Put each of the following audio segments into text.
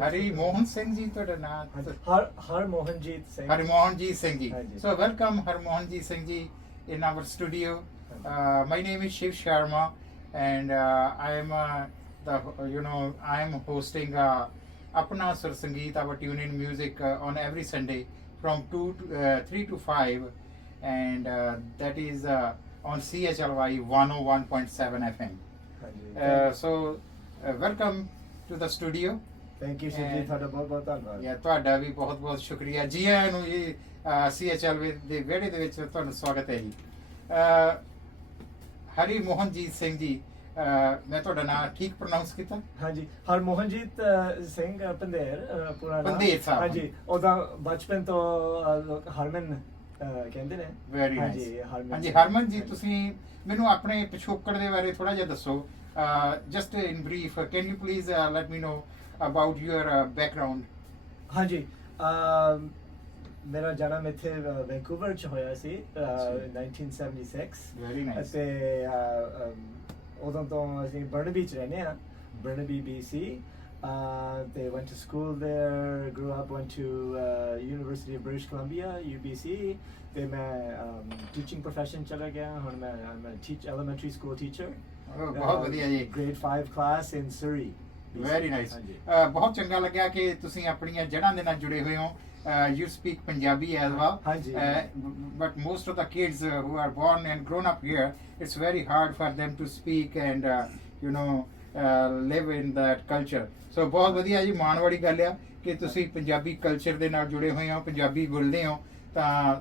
Hari Mohan Singh ji ਤੁਹਾਡਾ ਨਾਮ Harmohanjeet Singh. Harmohanjeet Singh ji. ਹਾਂਜੀ. So welcome Harmohanjeet Singh ji in our studio. My name is Shiv Sharma and I am I am hosting Apna Sur Sangeet, our tune in music on every Sunday from 3 to 5 and that is on CHLY 101.7 FM. So welcome to the studio. Thank you Shiv ji, ਤੁਹਾਡਾ ਬਹੁਤ ਬਹੁਤ ਧੰਨਵਾਦ। ਯਾ ਤੁਹਾਡਾ ਵੀ ਬਹੁਤ ਬਹੁਤ ਸ਼ੁਕਰੀਆ ਜੀ ਆਇਆਂ ਨੂੰ ਜੀ CHLY ਦੇ ਵਿਹੜੇ ਦੇ ਵਿੱਚ ਤੁਹਾਨੂੰ ਸਵਾਗਤ ਹੈ ਜੀ। ਹਰੀ ਮੋਹਨਜੀਤ ਸਿੰਘ ਜੀ, ਮੈਂ ਤੁਹਾਡਾ ਨਾਮ ਠੀਕ ਪ੍ਰੋਨਾਂਸ ਕੀਤਾ? ਹਾਂਜੀ, ਹਰਮੋਹਨਜੀਤ ਸਿੰਘ ਪੰਧੇਰ ਪੂਰਾ ਨਾਮ। ਪੰਧੇਰ ਸਾਹਿਬ। ਹਾਂਜੀ, ਉਹਦਾ ਬਚਪਨ ਤੋਂ ਹਰਮਨ ਕਹਿੰਦੇ ਨੇ। Very nice. ਹਾਂਜੀ ਹਰਮਨ ਜੀ, ਤੁਸੀਂ ਮੈਨੂੰ ਆਪਣੇ ਪਿਛੋਕੜ ਦੇ ਬਾਰੇ ਥੋੜਾ ਜਿਹਾ ਦੱਸੋ। Just in brief can you please let me know about your background. ਹਾਂਜੀ, ਮੇਰਾ ਜਨਮ ਇੱਥੇ ਵੈਂਕੂਵਰ ਚ ਹੋਇਆ ਸੀ 1976। Very nice. ਅਤੇ ਉਦੋਂ ਤੋਂ ਅਸੀਂ ਬਰਨਬੀ ਚ ਰਹਿੰਦੇ ਹਾਂ, Paldi B.C. They went to school there, grew up, went to University of British Columbia, UBC. Then मैं teaching profession चला गया। ਹੁਣ मैं I'm a elementary school teacher. ਬਹੁਤ ਵਧੀਆ ਜੀ। Grade 5 class in Surrey. Very nice. ਬਹੁਤ ਚੰਗਾ ਲੱਗਿਆ ਕਿ ਤੁਸੀਂ ਆਪਣੀਆਂ ਜੜ੍ਹਾਂ ਦੇ ਨਾਲ ਜੁੜੇ ਹੋਏ ਹੋ। You speak Punjabi as well. But most of the kids who are born and grown up here, it's very hard for them to speak and live in that culture. So ਬਹੁਤ ਵਧੀਆ ਜੀ, ਮਾਣ ਵਾਲੀ ਗੱਲ ਆ ਕਿ ਤੁਸੀਂ ਪੰਜਾਬੀ ਕਲਚਰ ਦੇ ਨਾਲ ਜੁੜੇ ਹੋਏ ਹੋ, ਪੰਜਾਬੀ ਬੋਲਦੇ ਹੋ, ਤਾਂ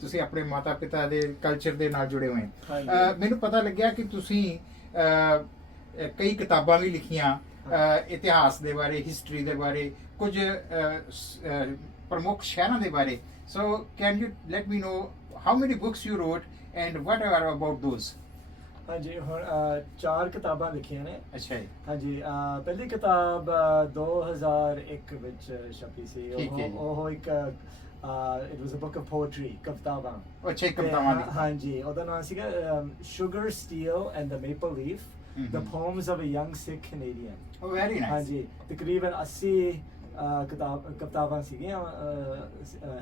ਤੁਸੀਂ ਆਪਣੇ ਮਾਤਾ ਪਿਤਾ ਦੇ ਕਲਚਰ ਦੇ ਨਾਲ ਜੁੜੇ ਹੋਏ ਹੋ। ਮੈਨੂੰ ਪਤਾ ਲੱਗਿਆ ਕਿ ਤੁਸੀਂ ਕਈ ਕਿਤਾਬਾਂ ਵੀ ਲਿਖੀਆਂ ਇਤਿਹਾਸ ਦੇ ਬਾਰੇ, ਹਿਸਟਰੀ ਦੇ ਬਾਰੇ, ਕੁਝ ਪ੍ਰਮੁੱਖ ਸ਼ਹਿਰਾਂ ਦੇ ਬਾਰੇ। So can you let me know how many books you wrote and what are about those? ਹਾਂਜੀ, ਹੁਣ 4 ਕਿਤਾਬਾਂ ਲਿਖੀਆਂ ਨੇ। ਅੱਛਾ ਜੀ। ਹਾਂਜੀ, ਪਹਿਲੀ ਕਿਤਾਬ 2001 ਵਿੱਚ ਛਪੀ ਸੀ। ਉਹ ਇੱਕ it was a book of poetry, ਕਵਿਤਾਵਾਂ। ਅੱਛਾ, ਕਵਿਤਾਵਾਂ ਦੀ। ਹਾਂਜੀ, ਉਹਦਾ ਨਾਮ ਸੀਗਾ Sugar, Steel and the Maple Leaf, The Poems of a Young Sikh Canadian. Oh, very nice. ਹਾਂਜੀ, ਤਕਰੀਬਨ 80 ਕਵਿਤਾਵਾਂ ਸੀਗੀਆਂ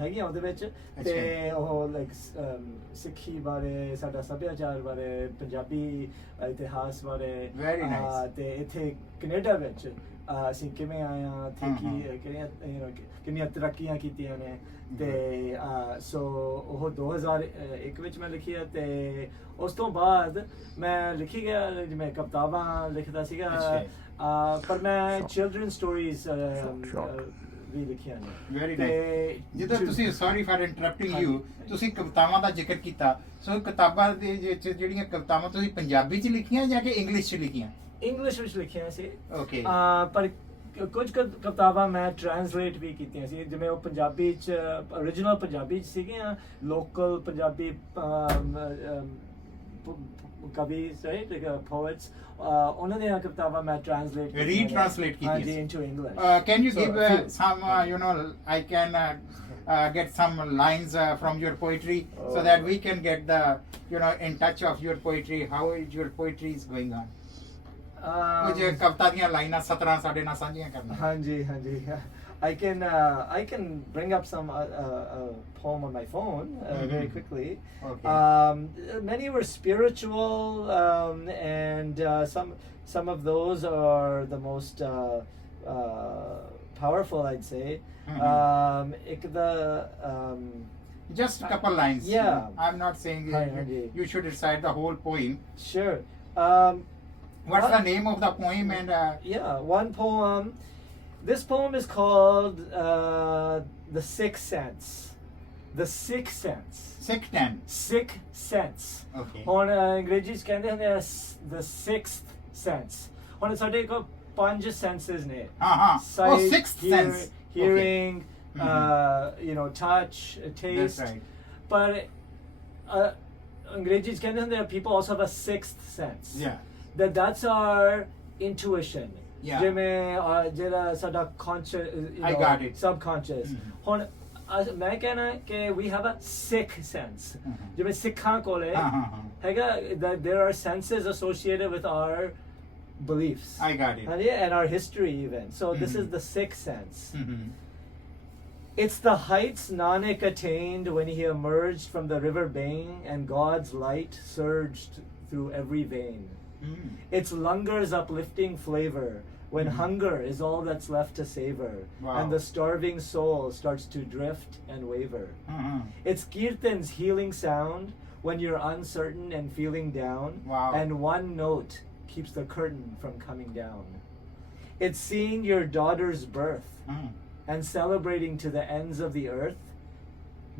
ਹੈਗੀਆਂ ਉਹਦੇ ਵਿੱਚ। ਤੇ ਉਹ ਲਾਈਕ ਸਿੱਖੀ ਬਾਰੇ, ਸਾਡਾ ਸੱਭਿਆਚਾਰ ਬਾਰੇ, ਪੰਜਾਬੀ ਇਤਿਹਾਸ ਬਾਰੇ, ਤੇ ਇੱਥੇ ਕੈਨੇਡਾ ਵਿੱਚ ਅਸੀਂ ਕਿਵੇਂ ਆਏ ਹਾਂ, ਕਿੰਨੀਆਂ ਤਰੱਕੀਆਂ ਕੀਤੀਆਂ ਨੇ। ਤੇ ਸੋ ਉਹ 2001 ਵਿੱਚ ਮੈਂ ਲਿਖੀ ਹੈ। ਤੇ ਉਸ ਤੋਂ ਬਾਅਦ ਮੈਂ ਲਿਖੀ ਗਿਆ, ਜਿਵੇਂ ਕਵਿਤਾਵਾਂ ਲਿਖਦਾ ਸੀਗਾ, ਪਰ ਮੈਂ ਚਿਲਡਰਨ ਸਟੋਰੀਜ਼ ਵੀ ਲਿਖੀਆਂ ਨੇ। Very nice. ਜਿੱਦਾਂ ਤੁਸੀਂ, ਸੌਰੀ ਫਾਰ ਇੰਟਰਪਟਿੰਗ ਯੂ, ਤੁਸੀਂ ਕਵਿਤਾਵਾਂ ਦਾ ਜ਼ਿਕਰ ਕੀਤਾ। ਸੋ ਕਿਤਾਬਾਂ ਦੇ ਵਿੱਚ ਜਿਹੜੀਆਂ ਕਵਿਤਾਵਾਂ ਤੁਸੀਂ ਪੰਜਾਬੀ 'ਚ ਲਿਖੀਆਂ ਜਾਂ ਕਿ ਇੰਗਲਿਸ਼ 'ਚ ਲਿਖੀਆਂ? ਇੰਗਲਿਸ਼ ਵਿੱਚ ਲਿਖੀਆਂ ਸੀ। ਓਕੇ। ਪਰ ਕੁਝ ਕਵਿਤਾਵਾਂ ਮੈਂ ਟ੍ਰਾਂਸਲੇਟ ਵੀ ਕੀਤੀਆਂ ਸੀ, ਜਿਵੇਂ ਉਹ ਪੰਜਾਬੀ 'ਚ ਓਰੀਜਨਲ ਪੰਜਾਬੀ 'ਚ ਸੀਗੀਆਂ, ਲੋਕਲ ਪੰਜਾਬੀ ਕਵੀ ਪੋਇਟਸ, ਉਹਨਾਂ ਦੀਆਂ ਕਿਤਾਬਾਂ ਮੈਂ ਟ੍ਰਾਂਸਲੇਟ ਕੀਤੀਆਂ ਹਾਂਜੀ into English. Can you give some I can get some lines from your poetry so that we can get the in touch of your poetry, how your poetry is going on? ਕੁਝ ਕਵਿਤਾ ਦੀਆਂ ਲਾਈਨਾਂ 17 ਸਾਡੇ ਨਾਲ ਸਾਂਝੀਆਂ ਕਰਨਾ। ਹਾਂਜੀ ਹਾਂਜੀ, I can bring up some poem on my phone very quickly. Okay. Many were spiritual, and some of those are the most powerful, I'd say. Just a couple lines. Yeah. I'm not saying you should recite the whole poem. Sure. What's the name of the poem? And one poem. This poem is called The Sixth Sense. The Sixth Sense. Sixth Sense. Okay. ਹੁਣ ਅੰਗਰੇਜ਼ੀ 'ਚ ਕਹਿੰਦੇ ਹੁੰਦੇ ਆ the sixth sense. ਹੁਣ ਸਾਡੇ ਕੋਲ 5 senses ਨੇ। Sight, sixth sense. Hearing, touch, taste. That's right. ਪਰ ਅੰਗਰੇਜ਼ੀ 'ਚ ਕਹਿੰਦੇ ਹੁੰਦੇ ਆ people also have a sixth sense. Yeah. That's our intuition. Yeah. ਜਿਵੇਂ ਜਿਹੜਾ ਸਾਡਾ I got it. subconscious. ਹੁਣ ਮੈਂ ਕਹਿਣਾ ਕਿ we have a sixth sense. ਜਿਵੇਂ ਸਿੱਖਾਂ ਕੋਲੇ ਹੈਗਾ, there are senses associated with our beliefs. I got it. And our history even. So this is the sixth sense. It's the heights Nanak attained when he emerged from the river Bain and God's light surged through every vein. It's langar's uplifting flavor when hunger is all that's left to savor, and the starving soul starts to drift and waver. It's Kirtan's healing sound when you're uncertain and feeling down, and one note keeps the curtain from coming down. It's seeing your daughter's birth and celebrating to the ends of the earth,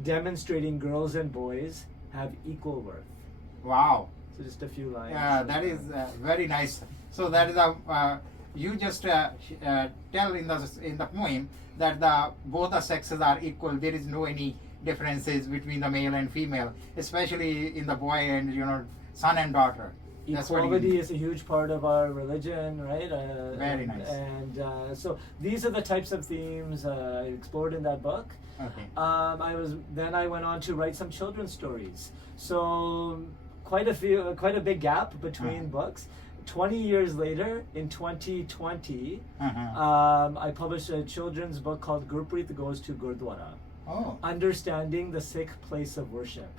demonstrating girls and boys have equal worth. Wow. So just a few lines. Yeah, that is very nice. So that is you just tell in the poem that both the sexes are equal. There is no any differences between the male and female, especially in the boy and son and daughter. Equality is a huge part of our religion, right? Very nice. And so these are the types of themes I explored in that book. Okay. I went on to write some children's stories. So quite a big gap between books. 20 years later, in 2020, I published a children's book called Gurpreet Goes to Gurdwara. Understanding the Sikh place of worship.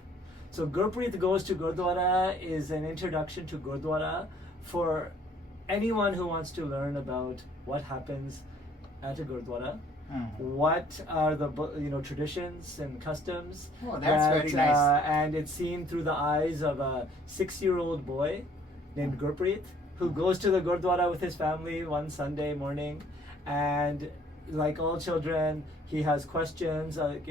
So Gurpreet Goes to Gurdwara is an introduction to Gurdwara for anyone who wants to learn about what happens at a Gurdwara. What are the traditions and customs? That's very nice. And it's seen through the eyes of a 6-year-old boy named Gurpreet who goes to the Gurdwara with his family one Sunday morning, and like all children, he has questions. And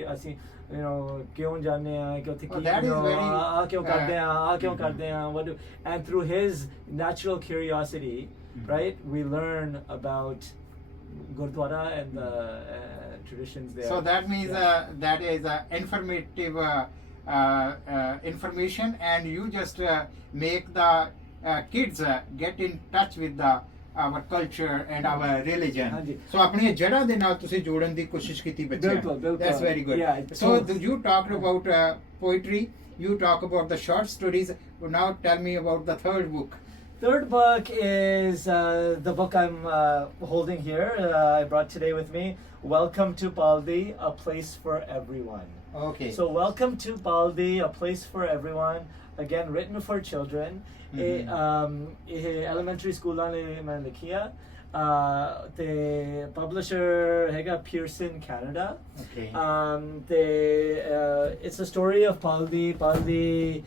through his natural curiosity, right, we learn about Gurdwara and the traditions there. So that means that is informative information, and you just make the kids get in touch with our culture and our religion. So अपनी जड़ों दे नाल तुसी जोड़न दी कोशिश कीती बच्चे. That's very good. Yeah, so you talked about poetry, you talk about the short stories. Now tell me about the third book. Third book is the book I'm holding here. I brought today with me. Welcome to Paldi, a place for everyone. Okay. So Welcome to Paldi, a place for everyone. Again, written for children. Elementary school ne main likhiya. The publisher हैगा Pearson Canada. Okay. It's a story of Paldi. Paldi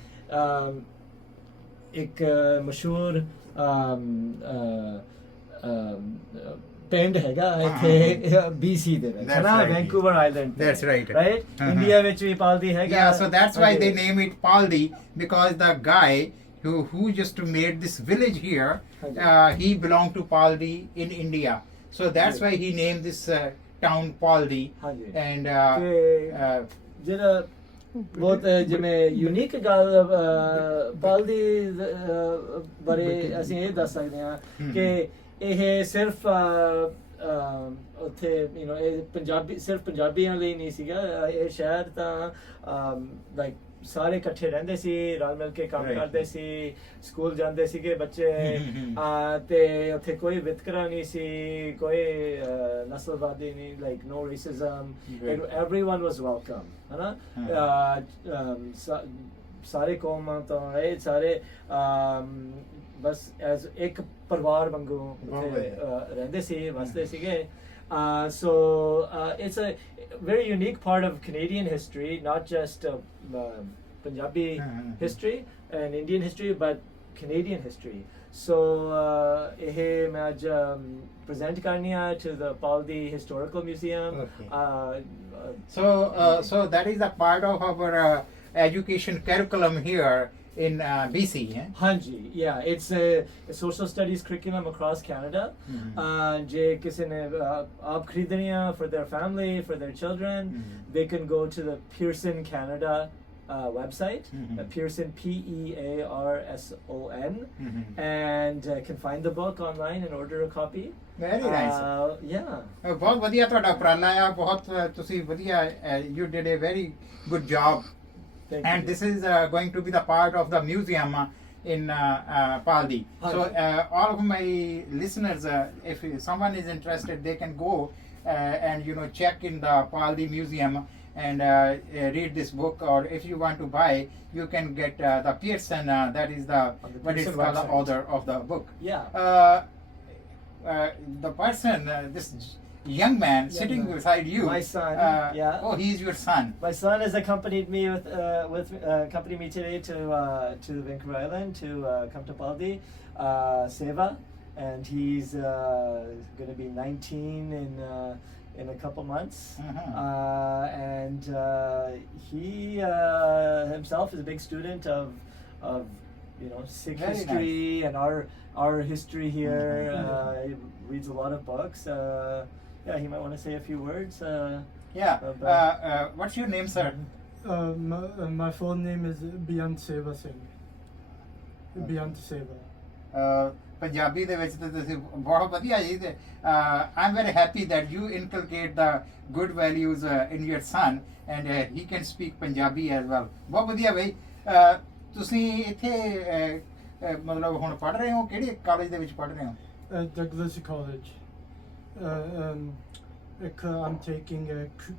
एक मशहूर ਪਿੰਡ ਹੈਗਾ ਇੱਥੇ BC ਦੇ ਵਿੱਚ ਹੈ ਨਾ Vancouver island. That's right. Right? India ਵਿੱਚ ਵੀ ਪਾਲਦੀ ਹੈਗਾ. Yeah, so that's why they name it Paldi, because the guy who just made this village here, he belonged to Paldi in India. So that's why he named this town Paldi. And ਜਿਹੜਾ ਬਹੁਤ ਜਿਵੇਂ unique ਗੱਲ ਪਾਲਦੀ ਬਾਰੇ ਅਸੀਂ ਇਹ ਦੱਸ ਸਕਦੇ ਹਾਂ ਕਿ ਇਹ ਸਿਰਫ ਉੱਥੇ ਇਹ ਸਿਰਫ ਪੰਜਾਬੀਆਂ ਲਈ ਨਹੀਂ ਸੀਗਾ. ਇਹ ਸ਼ਹਿਰ ਤਾਂ ਲਾਈਕ ਸਾਰੇ ਇਕੱਠੇ ਰਹਿੰਦੇ ਸੀ, ਰਲ ਮਿਲ ਕੇ ਕੰਮ ਕਰਦੇ ਸੀ, ਸਕੂਲ ਜਾਂਦੇ ਸੀਗੇ ਬੱਚੇ, ਤੇ ਉੱਥੇ ਕੋਈ ਵਿਤਕਰਾ ਨਹੀਂ ਸੀ, ਕੋਈ ਨਸਲਵਾਦੀ ਨਹੀਂ, like no racism, everyone was welcome, ਹੈ ਨਾ. ਸਾਰੇ ਕੌਮਾਂ ਤੋਂ ਰਹੇ, ਸਾਰੇ ਬਸ ਐਜ਼ ਇੱਕ ਪਰਿਵਾਰ ਵਾਂਗੂ ਉੱਥੇ ਰਹਿੰਦੇ ਸੀ, ਵਸਦੇ ਸੀਗੇ. So it's a very unique part of Canadian history, not just Punjabi history and Indian history, but Canadian history. So मैं आज present करनी है to the Paldi Historical Museum. So that is a part of our education curriculum here in BC. Hanji, yeah, it's a social studies curriculum across Canada. Je kisi ne aap kharidni hai for their family, for their children, they can go to the Pearson Canada website, Pearson Pearson, and can find the book online and order a copy. Very nice. Yeah. बहुत ਵਧੀਆ ਤੁਹਾਡਾ ਉਪਰਾਲਾ ਆ, ਬਹੁਤ ਤੁਸੀਂ ਵਧੀਆ, you did a very good job. And this is going to be the part of the museum. in Paldi. So Hi. all of my listeners, if someone is interested, they can go and check in the Paldi Museum and read this book. Or if you want to buy, you can get the Pearson. That is the what is Pearson called the website. author of the book. Yeah. The person, this young man sitting man. beside you, My son, yeah. Oh, he's your son. My son has accompanied me accompanied me today to Vancouver Island to come to Paldi Seva, and he's going to be 19 in a couple months. And he himself is a big student of Sikh Very history and our history here. He reads a lot of books. Yeah, he might want to say a few words. What's your name, sir? My full name is Beyond Seva Singh. Beyond Seva. Punjabi ਦੇ ਵਿੱਚ ਤਾਂ ਤੁਸੀਂ ਬਹੁਤ ਵਧੀਆ ਜੀ ਤੇ I'm very happy that you inculcate the good values in your son and he can speak Punjabi as well. ਬਹੁਤ ਵਧੀਆ ਬਈ ਤੁਸੀਂ ਇੱਥੇ ਮਤਲਬ ਹੁਣ ਪੜ੍ਹ ਰਹੇ ਹੋ, ਕਿਹੜੇ ਕਾਲਜ ਦੇ ਵਿੱਚ ਪੜ੍ਹ ਰਹੇ ਹੋ? Douglas College. I'm taking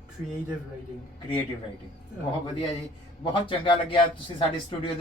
creative writing. Creative writing ਬਹੁਤ ਵਧੀਆ ਜੀ, ਬਹੁਤ ਚੰਗਾ ਲੱਗਿਆ ਤੁਸੀਂ ਸਾਡੇ ਸਟੂਡੀਓ